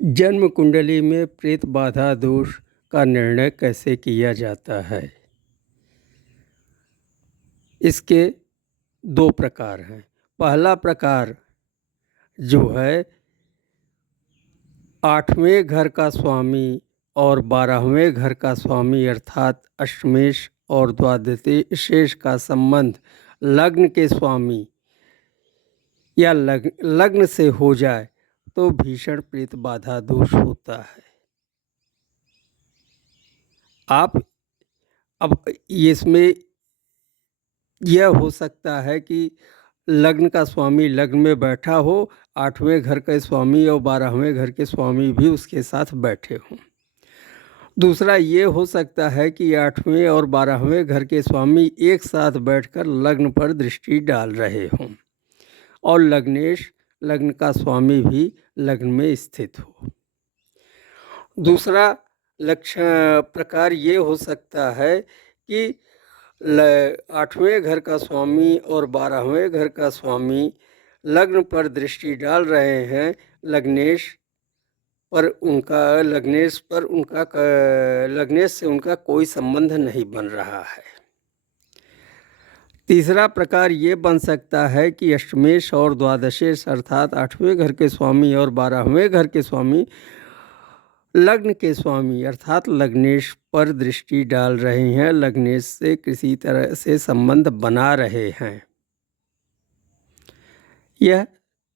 जन्म कुंडली में प्रेत बाधा दोष का निर्णय कैसे किया जाता है? इसके दो प्रकार हैं। पहला प्रकार जो है 8वें घर का स्वामी और 12वें घर का स्वामी अर्थात अष्टमेश और द्वादशेश का संबंध लग्न के स्वामी या लग्न से हो जाए तो भीषण प्रेत बाधा दोष होता है। आप अब इसमें यह हो सकता है कि लग्न का स्वामी लग्न में बैठा हो, 8वें घर के स्वामी और 12वें घर के स्वामी भी उसके साथ बैठे हों। दूसरा ये हो सकता है कि 8वें और 12वें घर के स्वामी एक साथ बैठकर लग्न पर दृष्टि डाल रहे हों और लग्नेश लग्न का स्वामी भी लग्न में स्थित हो। दूसरा लक्षण प्रकार ये हो सकता है कि 8वें घर का स्वामी और 12वें घर का स्वामी लग्न पर दृष्टि डाल रहे हैं, लग्नेश से उनका कोई संबंध नहीं बन रहा है। तीसरा प्रकार ये बन सकता है कि अष्टमेश और द्वादशेश अर्थात 8वें घर के स्वामी और 12वें घर के स्वामी लग्न के स्वामी अर्थात लग्नेश पर दृष्टि डाल रहे हैं, लग्नेश से किसी तरह से संबंध बना रहे हैं। यह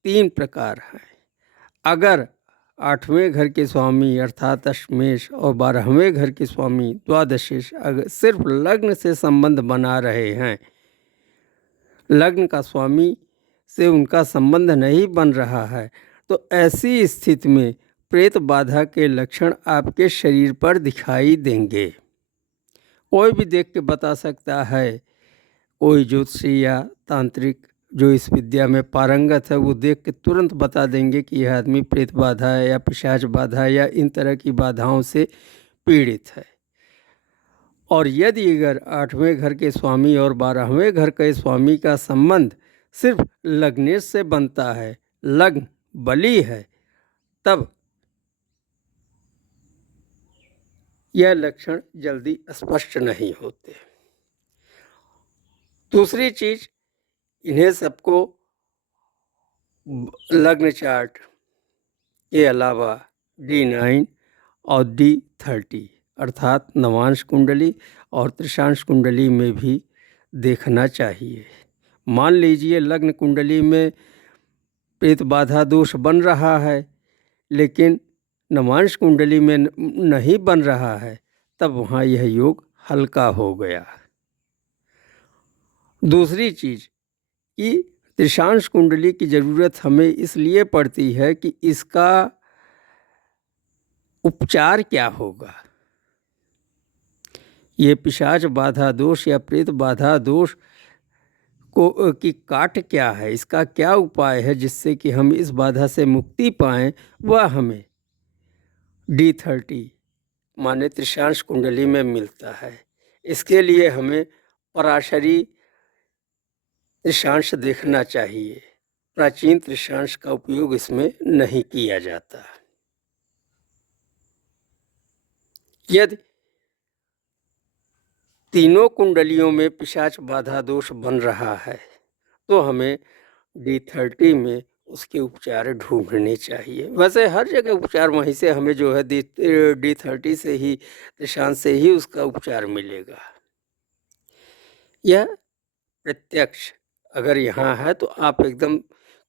3 प्रकार हैं। अगर 8वें घर के स्वामी अर्थात अष्टमेश और 12वें घर के स्वामी द्वादशेश अगर सिर्फ लग्न से संबंध बना रहे हैं, लग्न का स्वामी से उनका संबंध नहीं बन रहा है, तो ऐसी स्थिति में प्रेत बाधा के लक्षण आपके शरीर पर दिखाई देंगे। कोई भी देख के बता सकता है, कोई ज्योतिषी या तांत्रिक जो इस विद्या में पारंगत है वो देख के तुरंत बता देंगे कि यह आदमी प्रेत बाधा है या पिशाच बाधा है या इन तरह की बाधाओं से पीड़ित है। और यदि अगर 8वें घर के स्वामी और 12वें घर के स्वामी का संबंध सिर्फ लग्नेश से बनता है, लग्न बली है, तब यह लक्षण जल्दी स्पष्ट नहीं होते। दूसरी चीज, इन्हें सबको लग्न चार्ट के अलावा D9 और D30 अर्थात नवांश कुंडली और त्रिशांश कुंडली में भी देखना चाहिए। मान लीजिए लग्न कुंडली में प्रेत बाधा दोष बन रहा है लेकिन नवांश कुंडली में नहीं बन रहा है, तब वहाँ यह योग हल्का हो गया। दूसरी चीज कि त्रिशांश कुंडली की ज़रूरत हमें इसलिए पड़ती है कि इसका उपचार क्या होगा, ये पिशाच बाधा दोष या प्रेत बाधा दोष को की काट क्या है, इसका क्या उपाय है जिससे कि हम इस बाधा से मुक्ति पाएं, वह हमें D30 माने त्रिशांश कुंडली में मिलता है। इसके लिए हमें पराशरी त्रिशांश देखना चाहिए। प्राचीन त्रिशांश का उपयोग इसमें नहीं किया जाता। यदि तीनों कुंडलियों में पिशाच बाधा दोष बन रहा है तो हमें D30 में उसके उपचार ढूंढने चाहिए। वैसे हर जगह उपचार वहीं से हमें जो है D30 से ही, त्रिशांश से ही उसका उपचार मिलेगा। यह प्रत्यक्ष अगर यहाँ है तो आप एकदम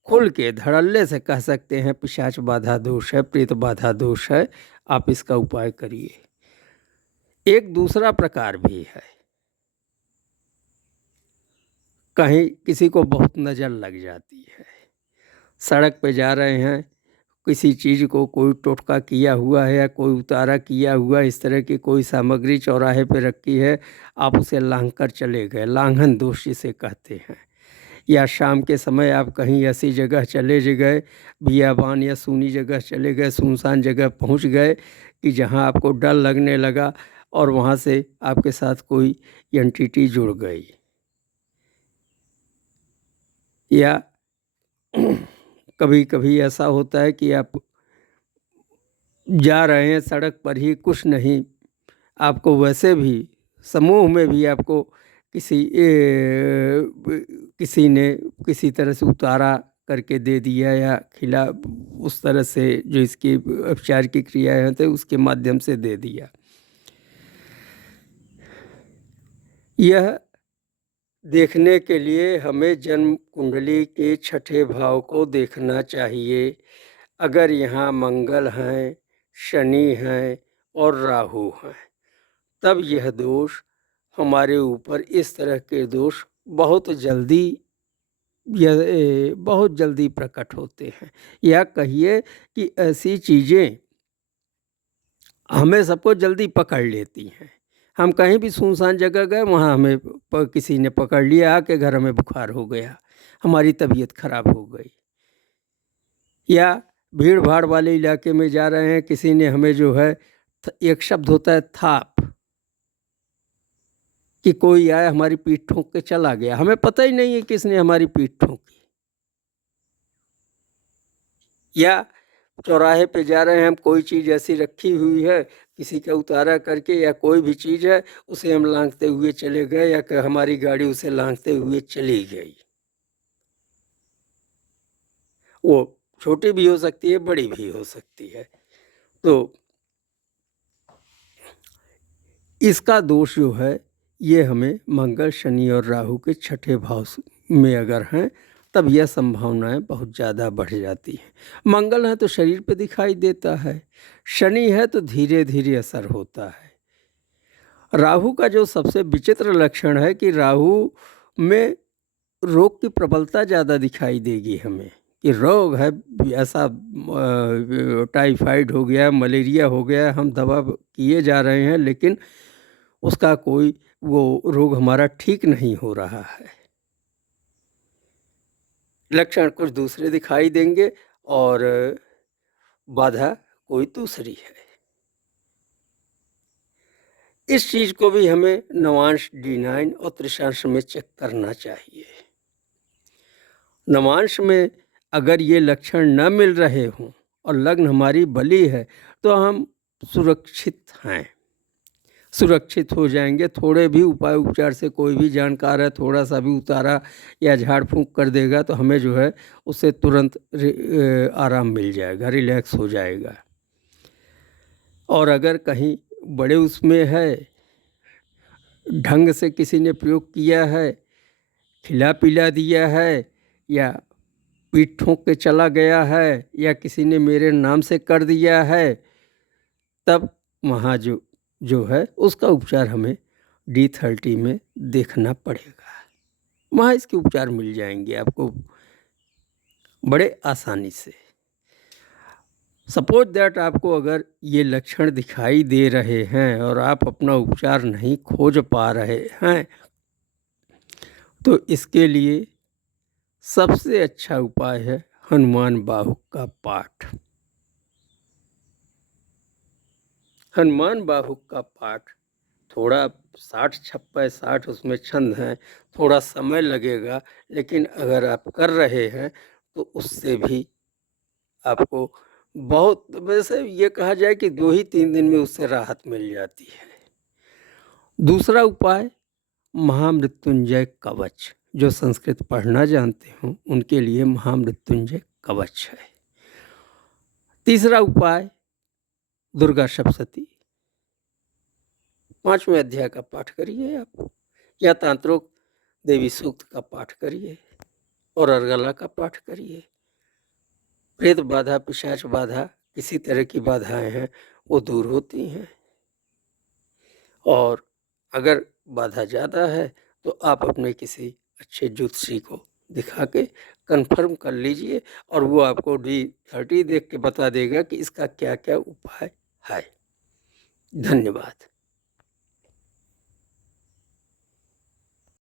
खुल के धड़ल्ले से कह सकते हैं पिशाच बाधा दोष है, प्रेत बाधा दोष है, आप इसका उपाय करिए। एक दूसरा प्रकार भी है, कहीं किसी को बहुत नज़र लग जाती है, सड़क पे जा रहे हैं, किसी चीज़ को कोई टोटका किया हुआ है या कोई उतारा किया हुआ इस तरह की कोई सामग्री चौराहे पे रखी है, आप उसे लांघ कर चले गए, लांघन दोष जिसे कहते हैं। या शाम के समय आप कहीं ऐसी जगह चले गए, बियाबान या सूनी जगह चले गए, सुनसान जगह पहुंच गए कि जहां आपको डर लगने लगा और वहां से आपके साथ कोई एंटिटी जुड़ गई। या कभी कभी ऐसा होता है कि आप जा रहे हैं सड़क पर ही, कुछ नहीं, आपको वैसे भी समूह में भी आपको किसी ने किसी तरह से उतारा करके दे दिया या खिला, उस तरह से जो इसकी उपचार की क्रियाएं होती उसके माध्यम से दे दिया। यह देखने के लिए हमें जन्म कुंडली के छठे भाव को देखना चाहिए। अगर यहाँ मंगल हैं, शनि हैं और राहु हैं, तब यह दोष हमारे ऊपर, इस तरह के दोष बहुत जल्दी प्रकट होते हैं। या कहिए कि ऐसी चीज़ें हमें सबको जल्दी पकड़ लेती हैं। हम कहीं भी सुनसान जगह गए, वहाँ हमें किसी ने पकड़ लिया, आके घर में बुखार हो गया, हमारी तबीयत खराब हो गई। या भीड़ भाड़ वाले इलाके में जा रहे हैं, किसी ने हमें जो है, एक शब्द होता है थाप, कि कोई आया हमारी पीठ ठोक के चला गया, हमें पता ही नहीं है किसने हमारी पीठ ठोकी। या चौराहे पे जा रहे हैं हम, कोई चीज़ ऐसी रखी हुई है, किसी का उतारा करके, या कोई भी चीज़ है उसे हम लांघते हुए चले गए, या कि हमारी गाड़ी उसे लांघते हुए चली गई। वो छोटी भी हो सकती है, बड़ी भी हो सकती है। तो इसका दोष जो है, ये हमें मंगल, शनि और राहु के छठे भाव में अगर हैं, तब यह संभावनाएं बहुत ज़्यादा बढ़ जाती हैं। मंगल है तो शरीर पे दिखाई देता है, शनि है तो धीरे धीरे असर होता है। राहु का जो सबसे विचित्र लक्षण है कि राहु में रोग की प्रबलता ज़्यादा दिखाई देगी हमें, कि रोग है ऐसा, टाइफाइड हो गया, मलेरिया हो गया, हम दवा किए जा रहे हैं, लेकिन उसका कोई वो रोग हमारा ठीक नहीं हो रहा है। लक्षण कुछ दूसरे दिखाई देंगे और बाधा कोई दूसरी है। इस चीज़ को भी हमें नवांश D9 और त्रिशांश में चेक करना चाहिए। नवांश में अगर ये लक्षण न मिल रहे हों और लग्न हमारी बली है, तो हम सुरक्षित हैं, सुरक्षित हो जाएंगे। थोड़े भी उपाय उपचार से, कोई भी जानकार है, थोड़ा सा भी उतारा या झाड़ फूंक कर देगा तो हमें जो है उससे तुरंत आराम मिल जाएगा, रिलैक्स हो जाएगा। और अगर कहीं बड़े उसमें है, ढंग से किसी ने प्रयोग किया है, खिला पिला दिया है, या पीठ ठोंक के चला गया है, या किसी ने मेरे नाम से कर दिया है, तब वहाँ जो है उसका उपचार हमें D30 में देखना पड़ेगा। वहाँ इसके उपचार मिल जाएंगे आपको बड़े आसानी से। सपोज दैट आपको अगर ये लक्षण दिखाई दे रहे हैं और आप अपना उपचार नहीं खोज पा रहे हैं, तो इसके लिए सबसे अच्छा उपाय है हनुमान बाहुक का पाठ। हनुमान बाहुक का पाठ थोड़ा 60 छप्पे 60 उसमें छंद हैं, थोड़ा समय लगेगा, लेकिन अगर आप कर रहे हैं तो उससे भी आपको बहुत, वैसे ये कहा जाए कि 2 ही 3 दिन में उससे राहत मिल जाती है। दूसरा उपाय महामृत्युंजय कवच, जो संस्कृत पढ़ना जानते हों उनके लिए महामृत्युंजय कवच है। तीसरा उपाय दुर्गा सप्तशती 5वें अध्याय का पाठ करिए आप, या तांत्रोक्त देवी सूक्त का पाठ करिए और अर्गला का पाठ करिए। प्रेत बाधा, पिशाच बाधा, किसी तरह की बाधाएं हैं वो दूर होती हैं। और अगर बाधा ज़्यादा है तो आप अपने किसी अच्छे ज्योतिषी को दिखा के कन्फर्म कर लीजिए, और वो आपको D30 देख के बता देगा कि इसका क्या क्या उपाय है। धन्यवाद।